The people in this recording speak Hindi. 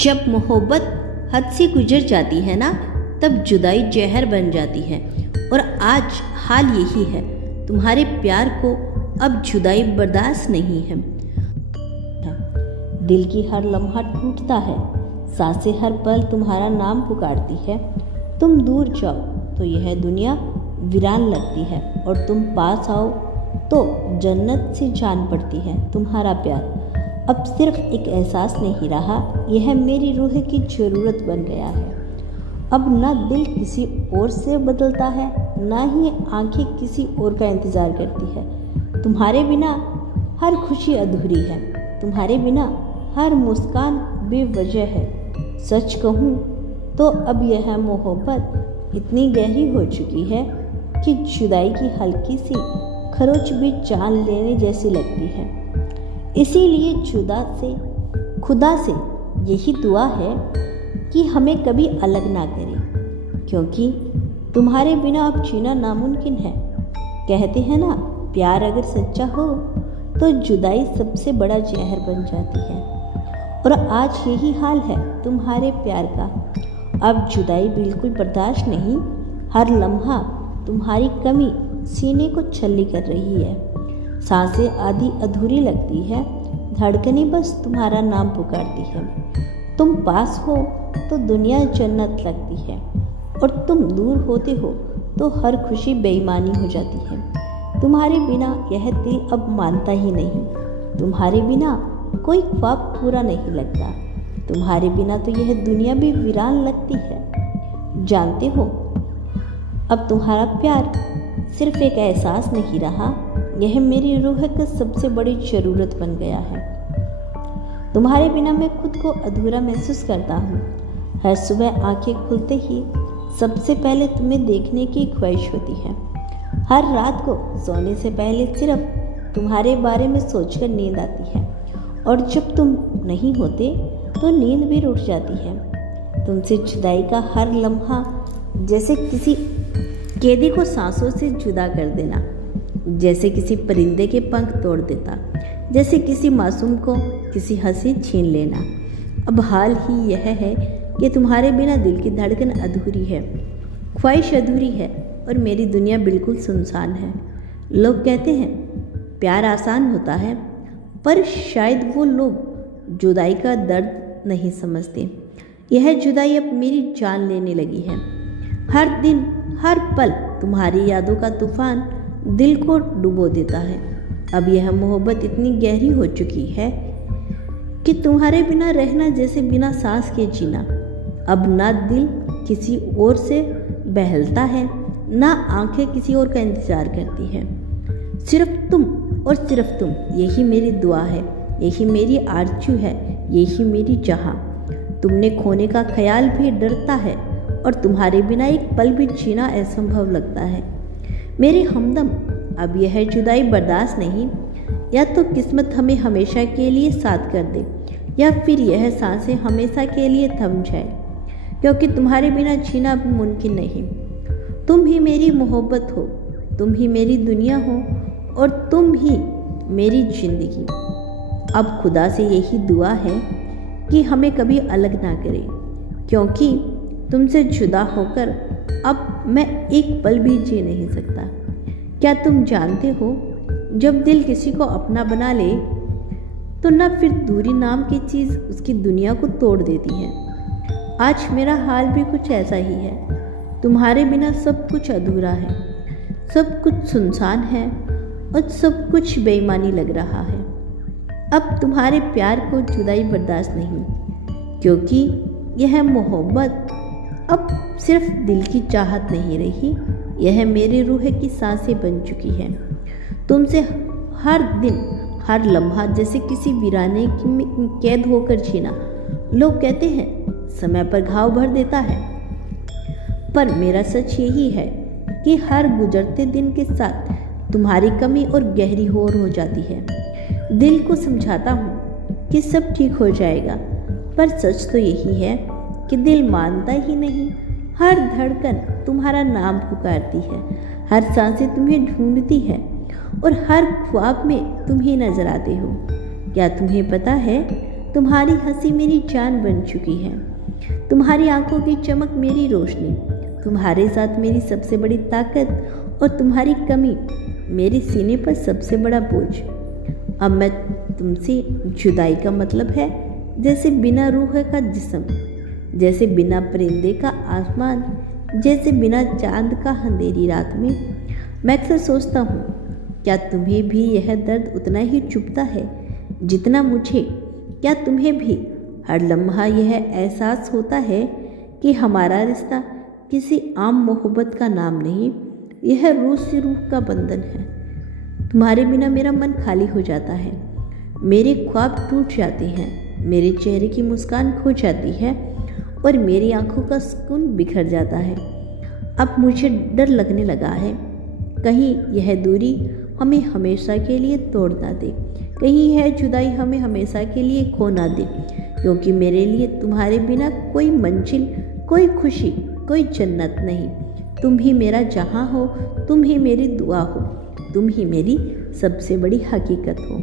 जब मोहब्बत हद से गुजर जाती है ना, तब जुदाई जहर बन जाती है। और आज हाल यही है। तुम्हारे प्यार को अब जुदाई बर्दाश्त नहीं है। दिल की हर लम्हा टूटता है, सांसें हर पल तुम्हारा नाम पुकारती है। तुम दूर जाओ तो यह दुनिया वीरान लगती है, और तुम पास आओ तो जन्नत से जान पड़ती है। तुम्हारा प्यार अब सिर्फ एक एहसास नहीं रहा, यह मेरी रूह की ज़रूरत बन गया है। अब ना दिल किसी और से बदलता है, ना ही आंखें किसी और का इंतज़ार करती है। तुम्हारे बिना हर खुशी अधूरी है, तुम्हारे बिना हर मुस्कान बेवजह है। सच कहूँ तो अब यह मोहब्बत इतनी गहरी हो चुकी है कि जुदाई की हल्की सी खरोच भी जान लेने जैसी लगती है। इसीलिए खुदा से यही दुआ है कि हमें कभी अलग ना करे, क्योंकि तुम्हारे बिना अब जीना नामुमकिन है। कहते हैं ना, प्यार अगर सच्चा हो तो जुदाई सबसे बड़ा जहर बन जाती है। और आज यही हाल है तुम्हारे प्यार का। अब जुदाई बिल्कुल बर्दाश्त नहीं। हर लम्हा तुम्हारी कमी सीने को छल्ली कर रही है। सांसें आधी अधूरी लगती है, धड़कनें बस तुम्हारा नाम पुकारती है। तुम पास हो तो दुनिया जन्नत लगती है, और तुम दूर होते हो तो हर खुशी बेईमानी हो जाती है। तुम्हारे बिना यह दिल अब मानता ही नहीं, तुम्हारे बिना कोई ख्वाब पूरा नहीं लगता, तुम्हारे बिना तो यह दुनिया भी वीरान लगती है। जानते हो, अब तुम्हारा प्यार सिर्फ एक एहसास नहीं रहा, यह मेरी रूह की सबसे बड़ी ज़रूरत बन गया है। तुम्हारे बिना मैं खुद को अधूरा महसूस करता हूँ। हर सुबह आंखें खुलते ही सबसे पहले तुम्हें देखने की ख्वाहिश होती है। हर रात को सोने से पहले सिर्फ तुम्हारे बारे में सोचकर नींद आती है, और जब तुम नहीं होते तो नींद भी रुक जाती है। तुमसे जुदाई का हर लम्हा जैसे किसी कैदी को सांसों से जुदा कर देना, जैसे किसी परिंदे के पंख तोड़ देता, जैसे किसी मासूम को किसी हंसी छीन लेना। अब हाल ही यह है कि तुम्हारे बिना दिल की धड़कन अधूरी है, ख्वाहिश अधूरी है, और मेरी दुनिया बिल्कुल सुनसान है। लोग कहते हैं प्यार आसान होता है, पर शायद वो लोग जुदाई का दर्द नहीं समझते। यह जुदाई अब मेरी जान लेने लगी है। हर दिन हर पल तुम्हारी यादों का तूफान दिल को डुबो देता है। अब यह मोहब्बत इतनी गहरी हो चुकी है कि तुम्हारे बिना रहना जैसे बिना सांस के जीना। अब ना दिल किसी और से बहलता है, ना आंखें किसी और का इंतजार करती है। सिर्फ तुम और सिर्फ तुम, यही मेरी दुआ है, यही मेरी आरज़ू है, यही मेरी चाह। तुमने खोने का ख्याल भी डरता है, और तुम्हारे बिना एक पल भी जीना असंभव लगता है। मेरे हमदम, अब यह जुदाई बर्दाश्त नहीं। या तो किस्मत हमें हमेशा के लिए साथ कर दे, या फिर यह सांसें हमेशा के लिए थम जाए, क्योंकि तुम्हारे बिना जीना अब मुमकिन नहीं। तुम ही मेरी मोहब्बत हो, तुम ही मेरी दुनिया हो, और तुम ही मेरी जिंदगी। अब खुदा से यही दुआ है कि हमें कभी अलग ना करे, क्योंकि तुमसे जुदा होकर अब मैं एक पल भी जी नहीं सकता। क्या तुम जानते हो, जब दिल किसी को अपना बना ले तो न फिर दूरी नाम की चीज़ उसकी दुनिया को तोड़ देती है। आज मेरा हाल भी कुछ ऐसा ही है। तुम्हारे बिना सब कुछ अधूरा है, सब कुछ सुनसान है, और सब कुछ बेईमानी लग रहा है। अब तुम्हारे प्यार को जुदाई बर्दाश्त नहीं, क्योंकि यह मोहब्बत अब सिर्फ दिल की चाहत नहीं रही, यह मेरी रूह की सांसें बन चुकी है। तुमसे हर दिन हर लम्हा जैसे किसी वीराने में कैद होकर जीना। लोग कहते हैं समय पर घाव भर देता है, पर मेरा सच यही है कि हर गुजरते दिन के साथ तुम्हारी कमी और गहरी हो जाती है। दिल को समझाता हूँ कि सब ठीक हो जाएगा, पर सच तो यही है कि दिल मानता ही नहीं। हर धड़कन तुम्हारा नाम पुकारती है, हर सांसें तुम्हें ढूंढती है, और हर ख्वाब में तुम ही नजर आते हो। क्या तुम्हें पता है, तुम्हारी हंसी मेरी जान बन चुकी है। तुम्हारी आंखों की चमक मेरी रोशनी, तुम्हारे साथ मेरी सबसे बड़ी ताकत और तुम्हारी कमी मेरे सीने पर सबसे बड़ा बोझ। अब मैं तुमसे जुदाई का मतलब है जैसे बिना रूह का जिस्म, जैसे बिना परिंदे का आसमान, जैसे बिना चांद का अंधेरी रात में। मैं अक्सर सोचता हूँ, क्या तुम्हें भी यह दर्द उतना ही चुभता है जितना मुझे? क्या तुम्हें भी हर लम्हा यह एहसास होता है कि हमारा रिश्ता किसी आम मोहब्बत का नाम नहीं, यह रूह से रूह का बंधन है। तुम्हारे बिना मेरा मन खाली हो जाता है, मेरे ख्वाब टूट जाते हैं, मेरे चेहरे की मुस्कान खो जाती है और मेरी आंखों का सुकून बिखर जाता है। अब मुझे डर लगने लगा है, कहीं यह दूरी हमें हमेशा के लिए तोड़ ना दे, कहीं यह जुदाई हमें हमेशा के लिए खो ना दे, क्योंकि मेरे लिए तुम्हारे बिना कोई मंजिल, कोई खुशी, कोई जन्नत नहीं। तुम ही मेरा जहां हो, तुम ही मेरी दुआ हो, तुम ही मेरी सबसे बड़ी हकीकत हो।